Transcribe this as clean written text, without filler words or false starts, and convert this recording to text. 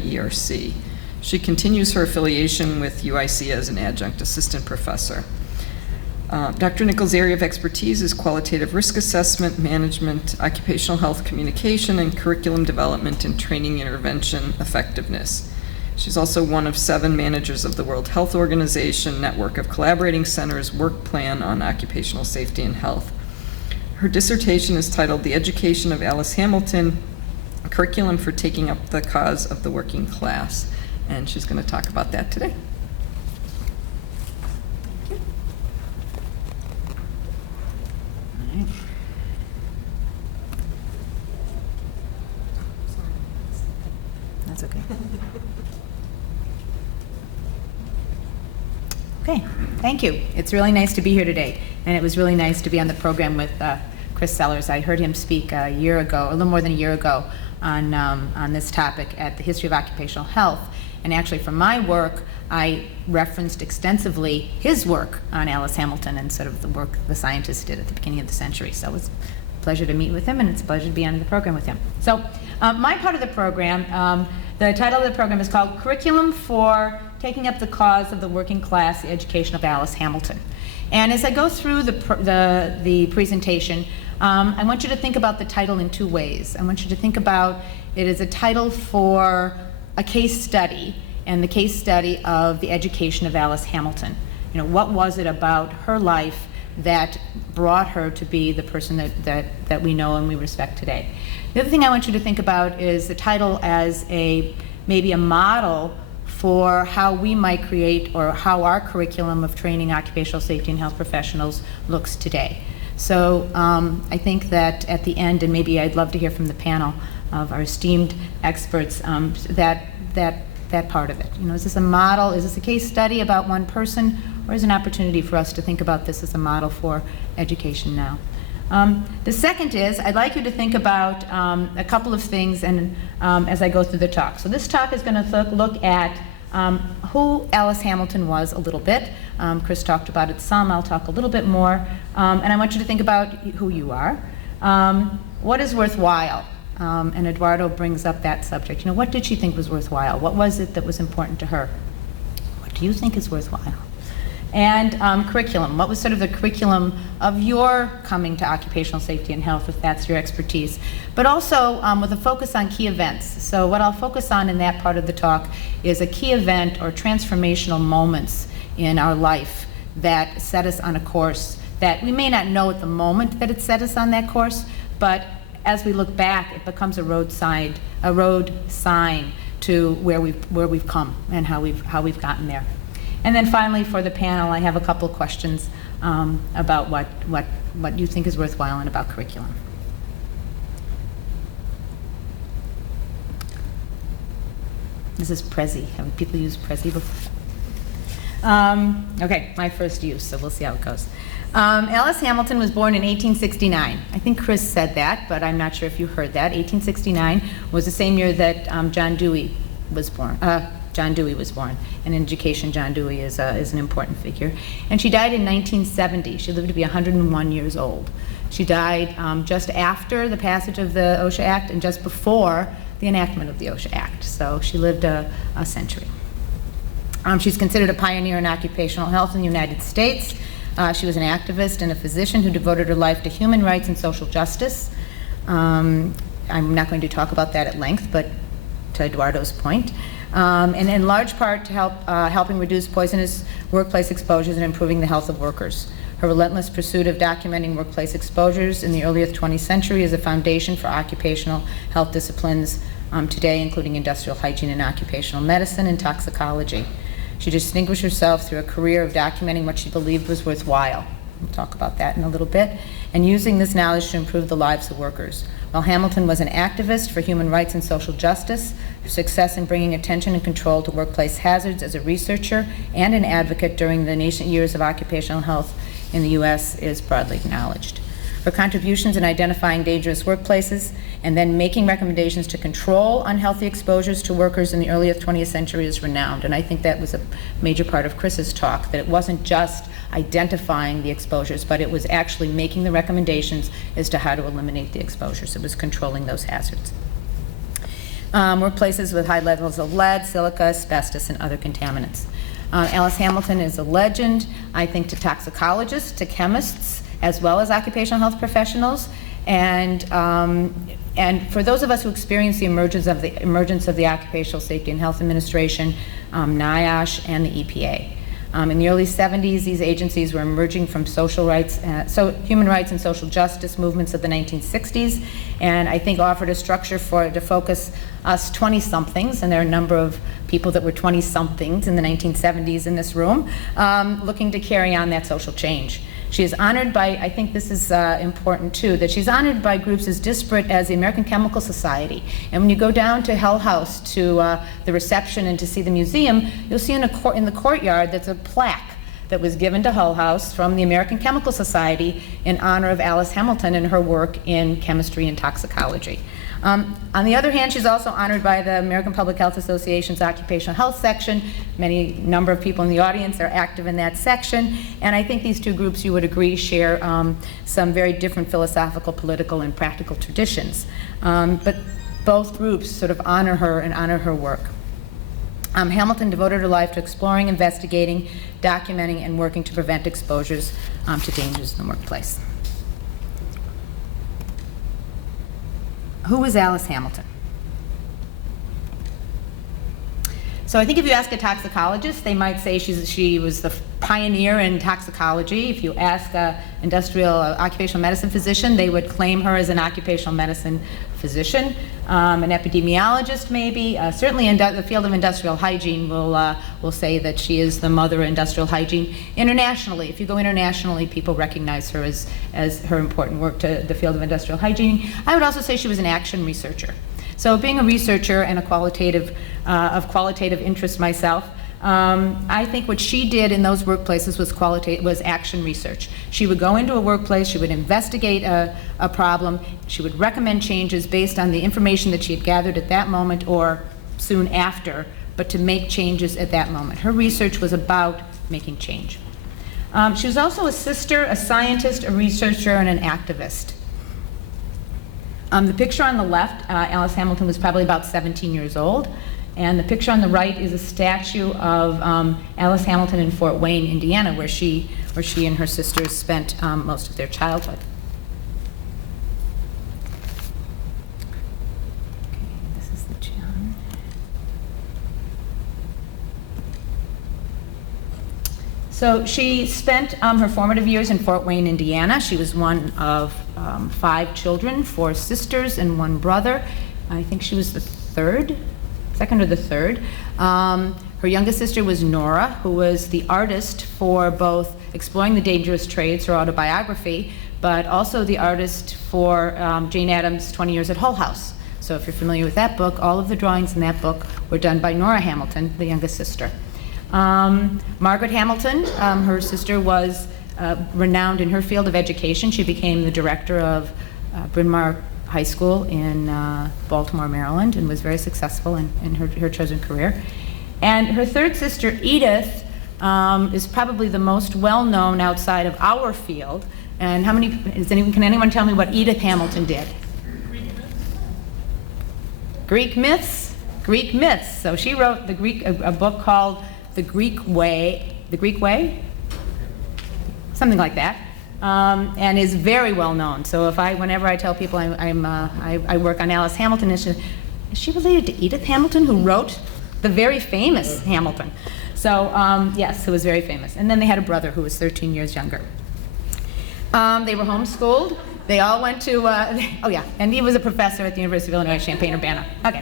NYERC. She continues her affiliation with UIC as an adjunct assistant professor. Dr. Nichols' area of expertise is qualitative risk assessment, management, occupational health communication, and curriculum development and training intervention effectiveness. She's also one of 7 managers of the World Health Organization network of collaborating centers work plan on occupational safety and health. Her dissertation is titled The Education of Alice Hamilton, a Curriculum for Taking Up the Cause of the Working Class. And she's going to talk about that today. That's okay. Okay, thank you. It's really nice to be here today, and it was really nice to be on the program with Chris Sellers. I heard him speak a year ago, a little more than a year ago, on this topic at the History of Occupational Health. And actually, for my work, I referenced extensively his work on Alice Hamilton and sort of the work the scientists did at the beginning of the century. So it was a pleasure to meet with him, and it's a pleasure to be on the program with him. So my part of the program, the title of the program is called Curriculum for Taking Up the Cause of the Working Class, the Education of Alice Hamilton. And as I go through the presentation, I want you to think about the title in 2 ways. I want you to think about it as a title for a case study, and the case study of the education of Alice Hamilton. You know, what was it about her life that brought her to be the person that we know and we respect today? The other thing I want you to think about is the title as maybe a model for how we might create, or how our curriculum of training occupational safety and health professionals looks today. So I think that at the end, and maybe I'd love to hear from the panel of our esteemed experts, that part of it. You know, is this a model? Is this a case study about one person, or is it an opportunity for us to think about this as a model for education now? The second is, I'd like you to think about a couple of things, and as I go through the talk. So this talk is going to look at who Alice Hamilton was a little bit. Chris talked about it some. I'll talk a little bit more. And I want you to think about who you are. What is worthwhile? And Eduardo brings up that subject. You know, what did she think was worthwhile? What was it that was important to her? What do you think is worthwhile? And curriculum. What was sort of the curriculum of your coming to occupational safety and health, if that's your expertise? But also with a focus on key events. So what I'll focus on in that part of the talk is a key event or transformational moments in our life that set us on a course that we may not know at the moment that it set us on that course, but as we look back, it becomes a road sign to where we've come and how we've gotten there. And then finally, for the panel, I have a couple of questions about what you think is worthwhile and about curriculum. This is Prezi. Have people used Prezi before? Okay, my first use, so we'll see how it goes. Alice Hamilton was born in 1869. I think Chris said that, but I'm not sure if you heard that. 1869 was the same year that John Dewey was born. And in education, John Dewey is an important figure. And she died in 1970. She lived to be 101 years old. She died just after the passage of the OSHA Act and just before the enactment of the OSHA Act. So she lived a century. She's considered a pioneer in occupational health in the United States. She was an activist and a physician who devoted her life to human rights and social justice. I'm not going to talk about that at length, but to Eduardo's point. And in large part to helping reduce poisonous workplace exposures and improving the health of workers. Her relentless pursuit of documenting workplace exposures in the earliest 20th century is a foundation for occupational health disciplines today, including industrial hygiene and occupational medicine and toxicology. She distinguished herself through a career of documenting what she believed was worthwhile. We'll talk about that in a little bit. And using this knowledge to improve the lives of workers. While Hamilton was an activist for human rights and social justice, her success in bringing attention and control to workplace hazards as a researcher and an advocate during the nascent years of occupational health in the U.S. is broadly acknowledged. Her contributions in identifying dangerous workplaces and then making recommendations to control unhealthy exposures to workers in the earliest 20th century is renowned. And I think that was a major part of Chris's talk, that it wasn't just identifying the exposures, but it was actually making the recommendations as to how to eliminate the exposures. It was controlling those hazards. workplaces with high levels of lead, silica, asbestos, and other contaminants. Alice Hamilton is a legend, I think, to toxicologists, to chemists, as well as occupational health professionals. And for those of us who experience the emergence of the Occupational Safety and Health Administration, NIOSH, and the EPA. In the early 70s, these agencies were emerging from human rights and social justice movements of the 1960s, and I think offered a structure to focus us 20-somethings, and there are a number of people that were 20-somethings in the 1970s in this room, looking to carry on that social change. She is honored by, I think this is important too, that she's honored by groups as disparate as the American Chemical Society. And when you go down to Hull House to the reception and to see the museum, you'll see in the courtyard that's a plaque that was given to Hull House from the American Chemical Society in honor of Alice Hamilton and her work in chemistry and toxicology. On the other hand, she's also honored by the American Public Health Association's Occupational Health section. Number of people in the audience are active in that section, and I think these two groups, you would agree, share some very different philosophical, political, and practical traditions. But both groups sort of honor her and honor her work. Hamilton devoted her life to exploring, investigating, documenting, and working to prevent exposures to dangers in the workplace. Who was Alice Hamilton? So I think if you ask a toxicologist, they might say she was the pioneer in toxicology. If you ask an occupational medicine physician, they would claim her as an occupational medicine physician. An epidemiologist, maybe. Certainly in the field of industrial hygiene will say that she is the mother of industrial hygiene. Internationally, if you go internationally, people recognize her as her important work to the field of industrial hygiene. I would also say she was an action researcher. So being a researcher and of qualitative interest myself, I think what she did in those workplaces was action research. She would go into a workplace, she would investigate a problem, she would recommend changes based on the information that she had gathered at that moment or soon after, but to make changes at that moment. Her research was about making change. She was also a sister, a scientist, a researcher, and an activist. The picture on the left, Alice Hamilton was probably about 17 years old, and the picture on the right is a statue of Alice Hamilton in Fort Wayne, Indiana, where she and her sisters spent most of their childhood. Okay, this is the John. So she spent her formative years in Fort Wayne, Indiana. She was one of 5 children, 4 sisters and 1 brother. I think she was the second or the third. Her youngest sister was Nora, who was the artist for both Exploring the Dangerous Trades, her autobiography, but also the artist for Jane Addams' 20 Years at Hull House. So if you're familiar with that book, all of the drawings in that book were done by Nora Hamilton, the youngest sister. Margaret Hamilton, her sister, was renowned in her field of education. She became the director of Bryn Mawr High School in Baltimore, Maryland, and was very successful in her chosen career. And her third sister, Edith, is probably the most well-known outside of our field. And can anyone tell me what Edith Hamilton did? Greek myths? Greek myths. So she wrote a book called The Greek Way? Something like that. And is very well known. So whenever I tell people I work on Alice Hamilton, is she related to Edith Hamilton, who wrote the very famous Hamilton? So yes, who was very famous. And then they had a brother who was 13 years younger. They were homeschooled. They all went to, and he was a professor at the University of Illinois, Champaign-Urbana. Okay.